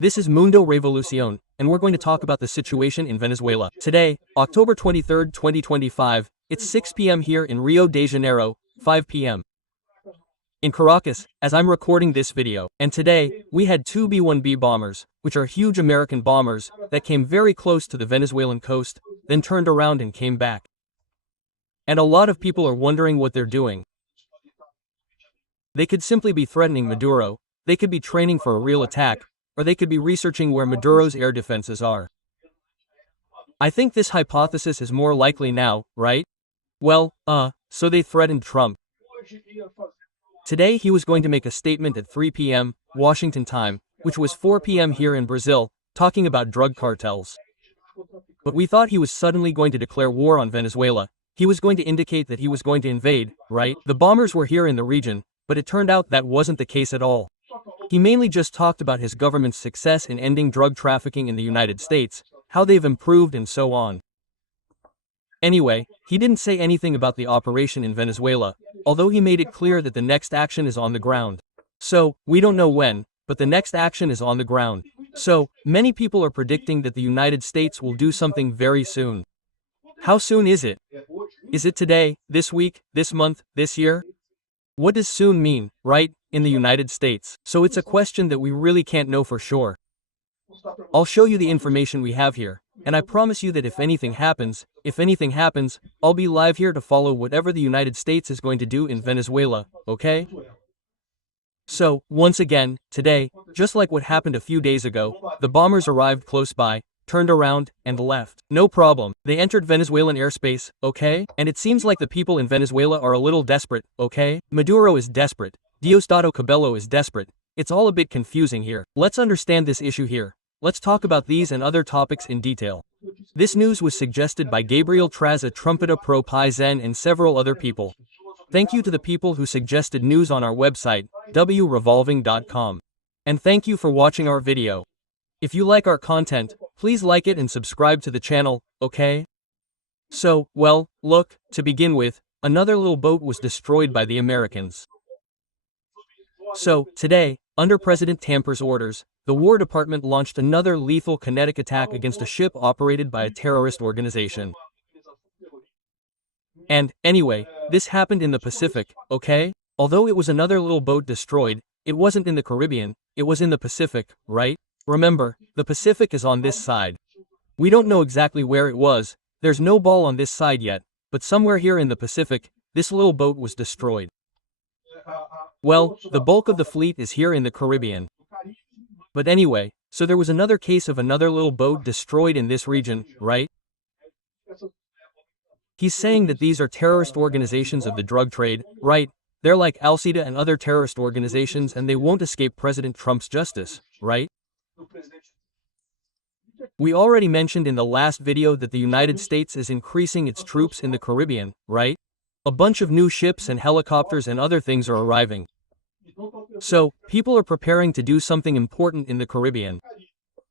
This is Mundo Revolucion, and we're going to talk about the situation in Venezuela. Today, October 23, 2025, it's 6 p.m. here in Rio de Janeiro, 5 p.m. in Caracas, as I'm recording this video. And today, we had two B-1B bombers, which are huge American bombers, that came very close to the Venezuelan coast, then turned around and came back. And a lot of people are wondering what they're doing. They could simply be threatening Maduro, they could be training for a real attack, or they could be researching where Maduro's air defenses are. I think this hypothesis is more likely now, right? Well, so they threatened Trump. Today he was going to make a statement at 3 p.m. Washington time, which was 4 p.m. here in Brazil, talking about drug cartels. But we thought he was suddenly going to declare war on Venezuela. He was going to indicate that he was going to invade, right? The bombers were here in the region, but it turned out that wasn't the case at all. He mainly just talked about his government's success in ending drug trafficking in the United States, how they've improved and so on. Anyway, he didn't say anything about the operation in Venezuela, although he made it clear that the next action is on the ground. So, we don't know when, but the next action is on the ground. So, many people are predicting that the United States will do something very soon. How soon is it? Is it today, this week, this month, this year? What does soon mean, right, in the United States? So it's a question that we really can't know for sure. I'll show you the information we have here, and I promise you that if anything happens, I'll be live here to follow whatever the United States is going to do in Venezuela, okay? So, once again, today, just like what happened a few days ago, the bombers arrived close by, turned around, and left. No problem. They entered Venezuelan airspace, okay? And it seems like the people in Venezuela are a little desperate, okay? Maduro is desperate. Diosdado Cabello is desperate. It's all a bit confusing here. Let's understand this issue here. Let's talk about these and other topics in detail. This news was suggested by Gabriel TRÁZ, Trumpeta Pro Paizen, and several other people. Thank you to the people who suggested news on our website, wrevolving.com. And thank you for watching our video. If you like our content, please like it and subscribe to the channel, okay? So, well, look, to begin with, another little boat was destroyed by the Americans. So, today, under President Tamper's orders, the War Department launched another lethal kinetic attack against a ship operated by a terrorist organization. And, anyway, this happened in the Pacific, okay? Although it was another little boat destroyed, it wasn't in the Caribbean, it was in the Pacific, right? Remember, the Pacific is on this side. We don't know exactly where it was, there's no ball on this side yet, but somewhere here in the Pacific, this little boat was destroyed. Well, the bulk of the fleet is here in the Caribbean. But anyway, so there was another case of another little boat destroyed in this region, right? He's saying that these are terrorist organizations of the drug trade, right? They're like Al-Qaeda and other terrorist organizations and they won't escape President Trump's justice, right? We already mentioned in the last video that the United States is increasing its troops in the Caribbean, right? A bunch of new ships and helicopters and other things are arriving. So, people are preparing to do something important in the Caribbean.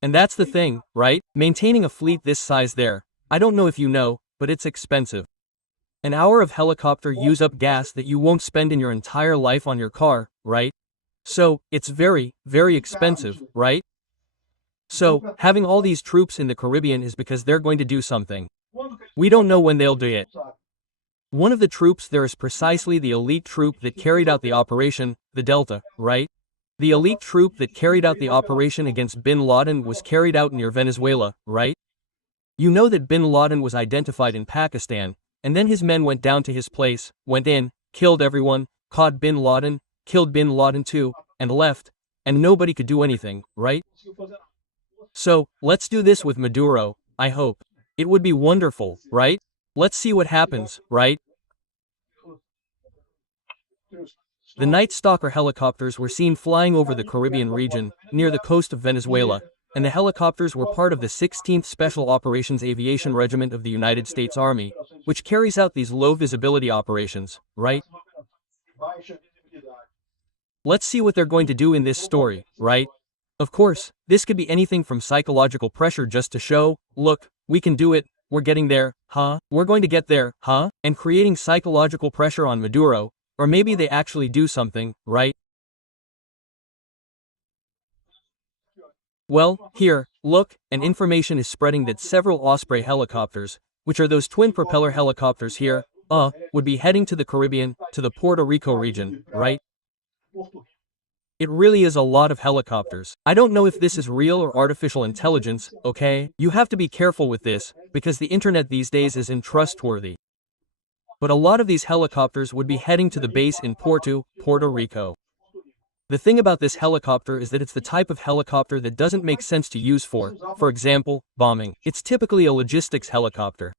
And that's the thing, right? Maintaining a fleet this size there, I don't know if you know, but it's expensive. An hour of helicopter use up gas that you won't spend in your entire life on your car, right? So, it's very, very expensive, right? So, having all these troops in the Caribbean is because they're going to do something. We don't know when they'll do it. One of the troops there is precisely the elite troop that carried out the operation, the Delta, right? The elite troop that carried out the operation against bin Laden was carried out near Venezuela, right? You know that bin Laden was identified in Pakistan, and then his men went down to his place, went in, killed everyone, caught bin Laden, killed bin Laden too, and left, and nobody could do anything, right? So, let's do this with Maduro, I hope. It would be wonderful, right? Let's see what happens, right? The Night Stalker helicopters were seen flying over the Caribbean region, near the coast of Venezuela, and the helicopters were part of the 16th Special Operations Aviation Regiment of the United States Army, which carries out these low-visibility operations, right? Let's see what they're going to do in this story, right? Of course, this could be anything from psychological pressure just to show, look, we can do it, we're getting there, huh? We're going to get there, huh? And creating psychological pressure on Maduro, or maybe they actually do something, right? Well, here, look, and information is spreading that several Osprey helicopters, which are those twin propeller helicopters here, would be heading to the Caribbean, to the Puerto Rico region, right? It really is a lot of helicopters. I don't know if this is real or artificial intelligence, okay? You have to be careful with this, because the internet these days is untrustworthy. But a lot of these helicopters would be heading to the base in Puerto Rico. The thing about this helicopter is that it's the type of helicopter that doesn't make sense to use for example, bombing. It's typically a logistics helicopter.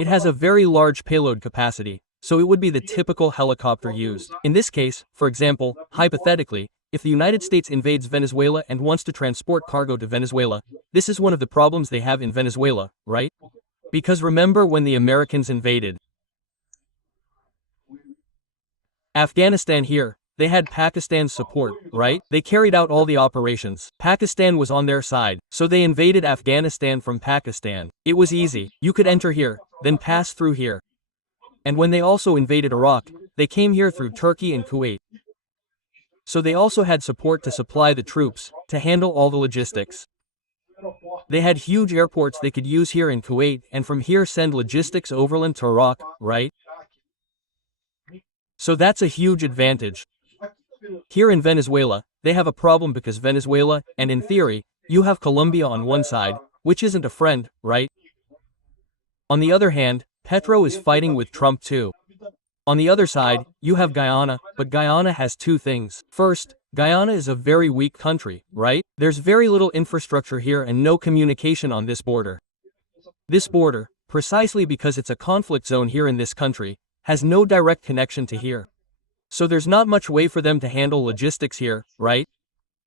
It has a very large payload capacity, so it would be the typical helicopter used. In this case, for example, hypothetically, if the United States invades Venezuela and wants to transport cargo to Venezuela, this is one of the problems they have in Venezuela, right? Because remember when the Americans invaded Afghanistan here, they had Pakistan's support, right? They carried out all the operations. Pakistan was on their side, so they invaded Afghanistan from Pakistan. It was easy. You could enter here, then pass through here. And when they also invaded Iraq, they came here through Turkey and Kuwait. So they also had support to supply the troops, to handle all the logistics. They had huge airports they could use here in Kuwait and from here send logistics overland to Iraq, right? So that's a huge advantage. Here in Venezuela, they have a problem because Venezuela, and in theory, you have Colombia on one side, which isn't a friend, right? On the other hand, Petro is fighting with Trump too. On the other side, you have Guyana, but Guyana has two things. First, Guyana is a very weak country, right? There's very little infrastructure here and no communication on this border. This border, precisely because it's a conflict zone here in this country, has no direct connection to here. So there's not much way for them to handle logistics here, right?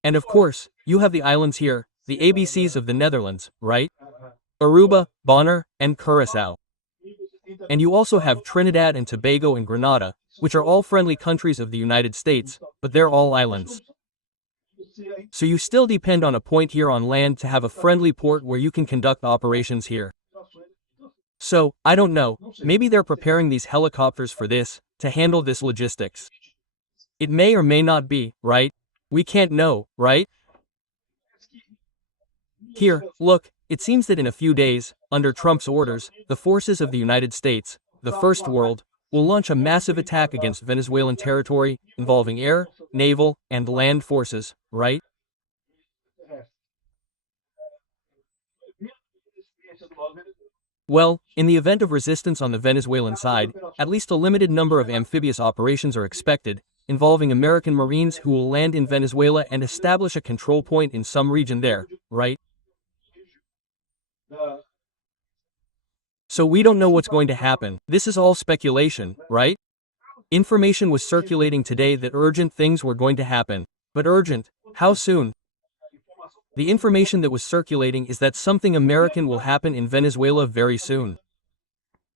And of course, you have the islands here, the ABCs of the Netherlands, right? Aruba, Bonaire, and Curaçao. And you also have Trinidad and Tobago and Grenada, which are all friendly countries of the United States, but they're all islands. So you still depend on a point here on land to have a friendly port where you can conduct operations here. So, I don't know, maybe they're preparing these helicopters for this, to handle this logistics. It may or may not be, right? We can't know, right? Here, look, it seems that in a few days, under Trump's orders, the forces of the United States, the First World, will launch a massive attack against Venezuelan territory, involving air, naval, and land forces, right? Well, in the event of resistance on the Venezuelan side, at least a limited number of amphibious operations are expected, involving American Marines who will land in Venezuela and establish a control point in some region there, right? So we don't know what's going to happen. This is all speculation, right? Information was circulating today that urgent things were going to happen. But urgent? How soon? The information that was circulating is that something American will happen in Venezuela very soon.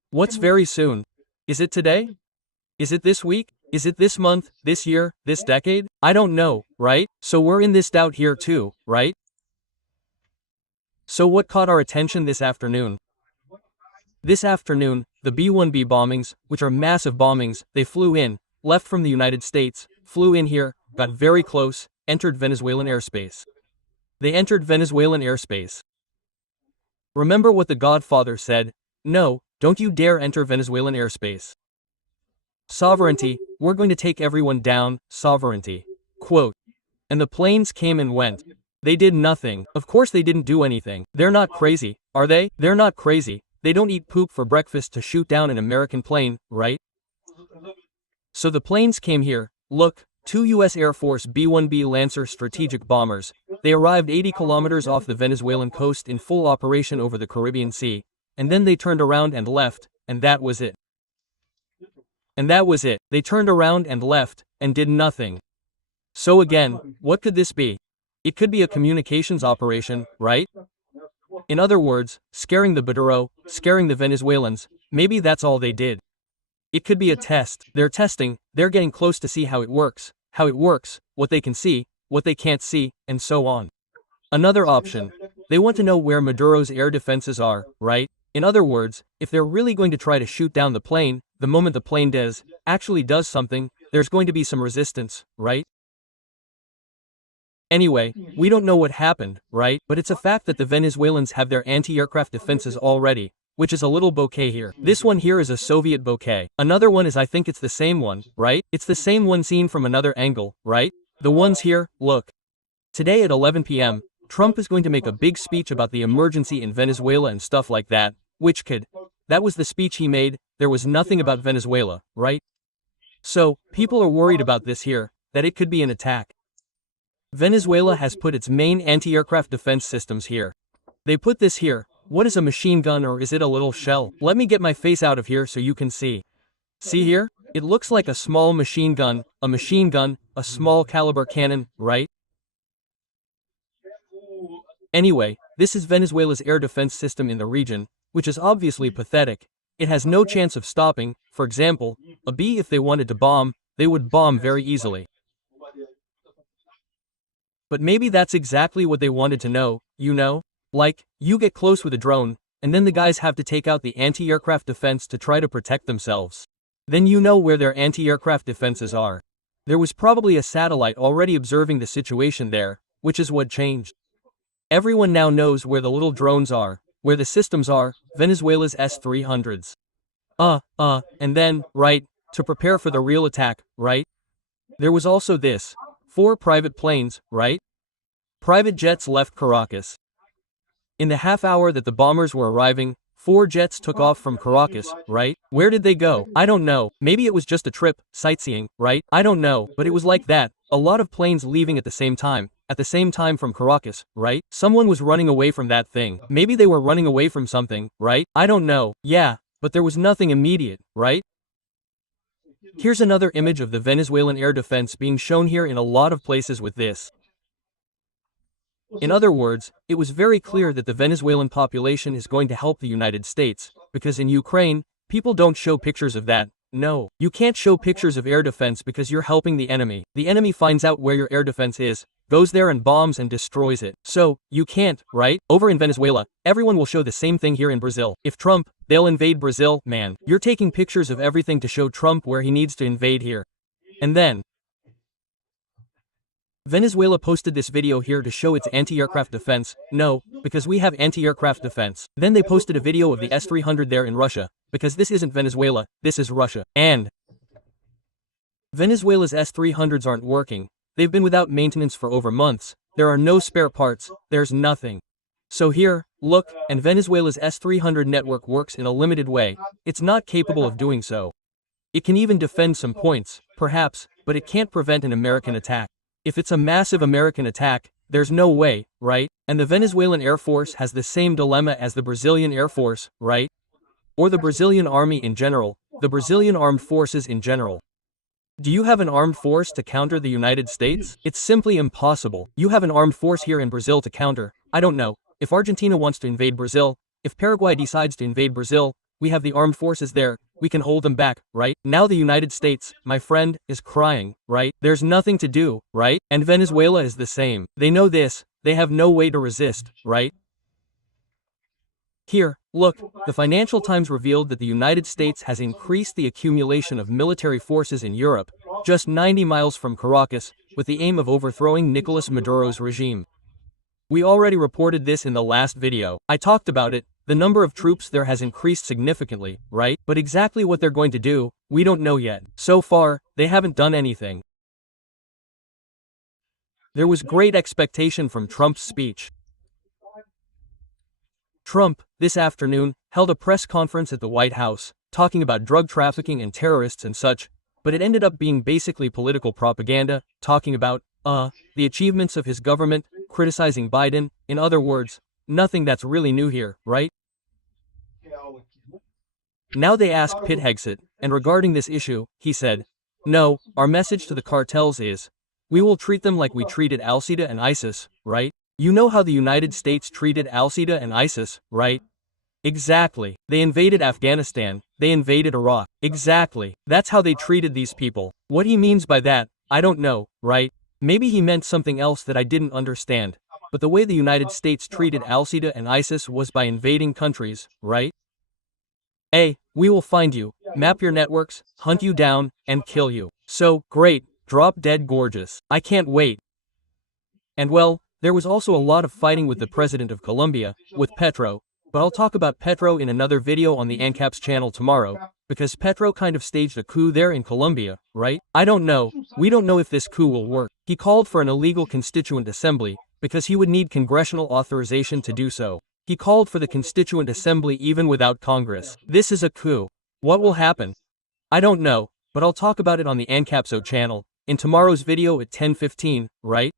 What's very soon? Is it today? Is it this week? Is it this month, this year, this decade? I don't know, right? So we're in this doubt here too, right? So what caught our attention this afternoon? This afternoon, the B-1B bombings, which are massive bombings, they flew in, left from the United States, flew in here, got very close, entered Venezuelan airspace. They entered Venezuelan airspace. Remember what the Godfather said? No, don't you dare enter Venezuelan airspace. Sovereignty, we're going to take everyone down, sovereignty. Quote. And the planes came and went. They did nothing. Of course they didn't do anything. They're not crazy, are they? They're not crazy. They don't eat poop for breakfast to shoot down an American plane, right? So the planes came here. Look, 2 U.S. Air Force B-1B Lancer strategic bombers. They arrived 80 kilometers off the Venezuelan coast in full operation over the Caribbean Sea. And then they turned around and left, and that was it. And that was it. They turned around and left, and did nothing. So again, what could this be? It could be a communications operation, right? In other words, scaring the Maduro, scaring the Venezuelans, maybe that's all they did. It could be a test. They're testing, they're getting close to see how it works, what they can see, what they can't see, and so on. Another option. They want to know where Maduro's air defenses are, right? In other words, if they're really going to try to shoot down the plane, the moment the plane actually does something, there's going to be some resistance, right? Anyway, we don't know what happened, right? But it's a fact that the Venezuelans have their anti-aircraft defenses already, which is a little bouquet here. This one here is a Soviet bouquet. Another one is, I think it's the same one, right? It's the same one seen from another angle, right? The ones here, look. Today at 11 p.m., Trump is going to make a big speech about the emergency in Venezuela and stuff like that, that was the speech he made. There was nothing about Venezuela, right? So, people are worried about this here, that it could be an attack. Venezuela has put its main anti-aircraft defense systems here. They put this here. What is a machine gun, or is it a little shell? Let me get my face out of here so you can see. See here? It looks like a small machine gun, a small caliber cannon, right? Anyway, this is Venezuela's air defense system in the region, which is obviously pathetic. It has no chance of stopping. For example, a bee, if they wanted to bomb, they would bomb very easily. But maybe that's exactly what they wanted to know, you know? Like, you get close with a drone, and then the guys have to take out the anti-aircraft defense to try to protect themselves. Then you know where their anti-aircraft defenses are. There was probably a satellite already observing the situation there, which is what changed. Everyone now knows where the little drones are, where the systems are, Venezuela's S-300s. And then, right, to prepare for the real attack, right? There was also this. 4 private planes, right? Private jets left Caracas. In the half hour that the bombers were arriving, 4 jets took off from Caracas, right? Where did they go? I don't know. Maybe it was just a trip, sightseeing, right? I don't know, but it was like that. A lot of planes leaving at the same time from Caracas, right? Someone was running away from that thing. Maybe they were running away from something, right? I don't know. Yeah, but there was nothing immediate, right? Here's another image of the Venezuelan air defense being shown here in a lot of places with this. In other words, it was very clear that the Venezuelan population is going to help the United States, because in Ukraine, people don't show pictures of that. No, you can't show pictures of air defense because you're helping the enemy. The enemy finds out where your air defense is, goes there and bombs and destroys it. So, you can't, right? Over in Venezuela, everyone will show the same thing here in Brazil. If Trump, they'll invade Brazil, man. You're taking pictures of everything to show Trump where he needs to invade here. And then, Venezuela posted this video here to show its anti-aircraft defense. No, because we have anti-aircraft defense. Then they posted a video of the S-300 there in Russia, because this isn't Venezuela, this is Russia. And Venezuela's S-300s aren't working. They've been without maintenance for over months. There are no spare parts. There's nothing. So here, look, and Venezuela's S-300 network works in a limited way. It's not capable of doing so. It can even defend some points, perhaps, but it can't prevent an American attack. If it's a massive American attack, there's no way, right? And the Venezuelan Air Force has the same dilemma as the Brazilian Air Force, right? Or the Brazilian Army in general, the Brazilian Armed Forces in general. Do you have an armed force to counter the United States? It's simply impossible. You have an armed force here in Brazil to counter. I don't know. If Argentina wants to invade Brazil, if Paraguay decides to invade Brazil, we have the armed forces there. We can hold them back, right? Now the United States, my friend, is crying, right? There's nothing to do, right? And Venezuela is the same. They know this. They have no way to resist, right? Here, look, the Financial Times revealed that the United States has increased the accumulation of military forces in Europe, just 90 miles from Caracas, with the aim of overthrowing Nicolas Maduro's regime. We already reported this in the last video. I talked about it. The number of troops there has increased significantly, right? But exactly what they're going to do, we don't know yet. So far, they haven't done anything. There was great expectation from Trump's speech. Trump, this afternoon, held a press conference at the White House, talking about drug trafficking and terrorists and such, but it ended up being basically political propaganda, talking about, the achievements of his government, criticizing Biden. In other words, nothing that's really new here, right? Now they ask Pete Hegseth, and regarding this issue, he said, "No, our message to the cartels is, we will treat them like we treated Al-Qaeda and ISIS, right? You know how the United States treated Al-Qaeda and ISIS, right? Exactly. They invaded Afghanistan, they invaded Iraq. Exactly. That's how they treated these people. What he means by that, I don't know, right? Maybe he meant something else that I didn't understand. But the way the United States treated Al-Qaeda and ISIS was by invading countries, right? We will find you, map your networks, hunt you down, and kill you. So, great, drop dead gorgeous. I can't wait. And well, there was also a lot of fighting with the president of Colombia, with Petro, but I'll talk about Petro in another video on the ANCAP's channel tomorrow, because Petro kind of staged a coup there in Colombia, right? I don't know, we don't know if this coup will work. He called for an illegal constituent assembly, because he would need congressional authorization to do so. He called for the constituent assembly even without Congress. This is a coup. What will happen? I don't know, but I'll talk about it on the ANCAPSO channel, in tomorrow's video at 10:15, right?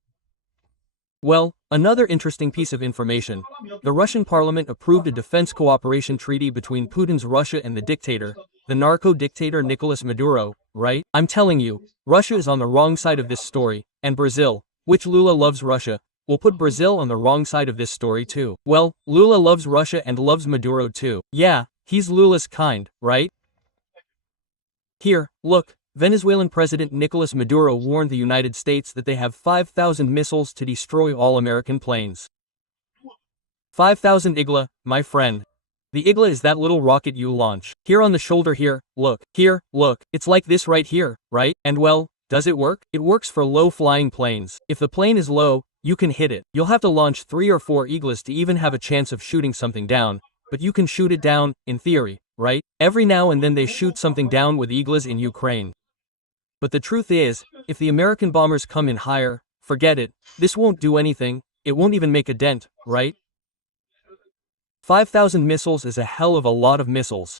Well, another interesting piece of information. The Russian parliament approved a defense cooperation treaty between Putin's Russia and the dictator, the narco-dictator Nicolas Maduro, right? I'm telling you, Russia is on the wrong side of this story, and Brazil, which Lula loves Russia, will put Brazil on the wrong side of this story too. Well, Lula loves Russia and loves Maduro too. Yeah, he's Lula's kind, right? Here, look, Venezuelan President Nicolas Maduro warned the United States that they have 5,000 missiles to destroy all American planes. 5,000 Igla, my friend. The Igla is that little rocket you launch. Here on the shoulder here, look, it's like this right here, right? And well, does it work? It works for low-flying planes. If the plane is low, you can hit it. You'll have to launch 3 or 4 Iglas to even have a chance of shooting something down, but you can shoot it down, in theory, right? Every now and then they shoot something down with Iglas in Ukraine. But the truth is, if the American bombers come in higher, forget it, this won't do anything, it won't even make a dent, right? 5,000 missiles is a hell of a lot of missiles.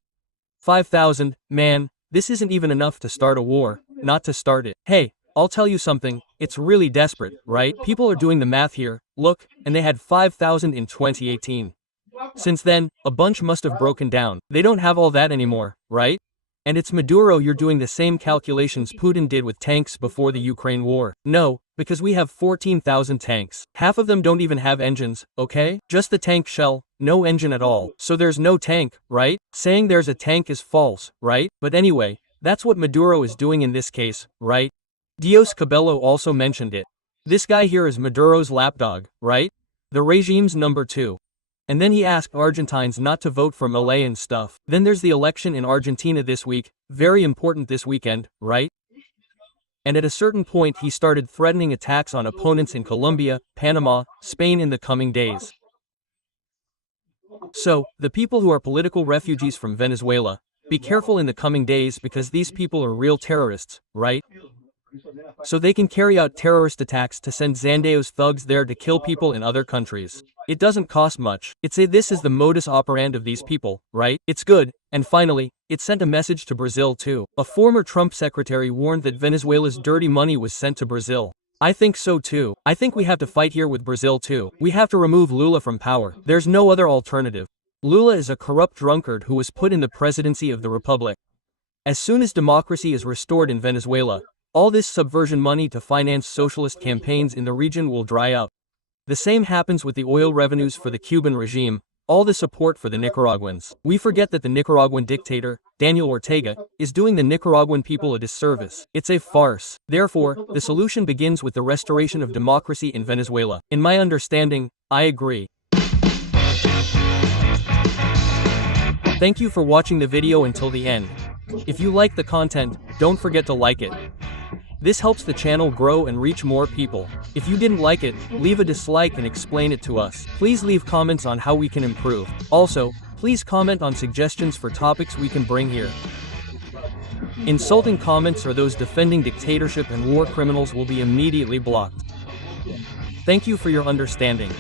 5,000, man, this isn't even enough to start a war, not to start it. Hey, I'll tell you something, it's really desperate, right? People are doing the math here, look, and they had 5,000 in 2018. Since then, a bunch must have broken down. They don't have all that anymore, right? And it's Maduro you're doing the same calculations Putin did with tanks before the Ukraine war. No, because we have 14,000 tanks. Half of them don't even have engines, okay? Just the tank shell, no engine at all. So there's no tank, right? Saying there's a tank is false, right? But anyway, that's what Maduro is doing in this case, right? Dios Cabello also mentioned it. This guy here is Maduro's lapdog, right? The regime's number 2. And then he asked Argentines not to vote for Milei and stuff. Then there's the election in Argentina this week, very important this weekend, right? And at a certain point he started threatening attacks on opponents in Colombia, Panama, Spain in the coming days. So, the people who are political refugees from Venezuela, be careful in the coming days because these people are real terrorists, right? So they can carry out terrorist attacks to send Zandeo's thugs there to kill people in other countries. It doesn't cost much. This is the modus operandi of these people, right? It's good. And finally, it sent a message to Brazil too. A former Trump secretary warned that Venezuela's dirty money was sent to Brazil. I think so too. I think we have to fight here with Brazil too. We have to remove Lula from power. There's no other alternative. Lula is a corrupt drunkard who was put in the presidency of the republic. As soon as democracy is restored in Venezuela, all this subversion money to finance socialist campaigns in the region will dry up. The same happens with the oil revenues for the Cuban regime, all the support for the Nicaraguans. We forget that the Nicaraguan dictator, Daniel Ortega, is doing the Nicaraguan people a disservice. It's a farce. Therefore, the solution begins with the restoration of democracy in Venezuela. In my understanding, I agree. Thank you for watching the video until the end. If you like the content, don't forget to like it. This helps the channel grow and reach more people. If you didn't like it, leave a dislike and explain it to us. Please leave comments on how we can improve. Also, please comment on suggestions for topics we can bring here. Insulting comments or those defending dictatorship and war criminals will be immediately blocked. Thank you for your understanding.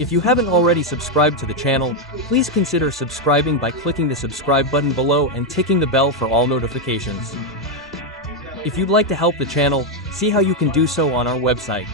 If you haven't already subscribed to the channel, please consider subscribing by clicking the subscribe button below and ticking the bell for all notifications. If you'd like to help the channel, see how you can do so on our website.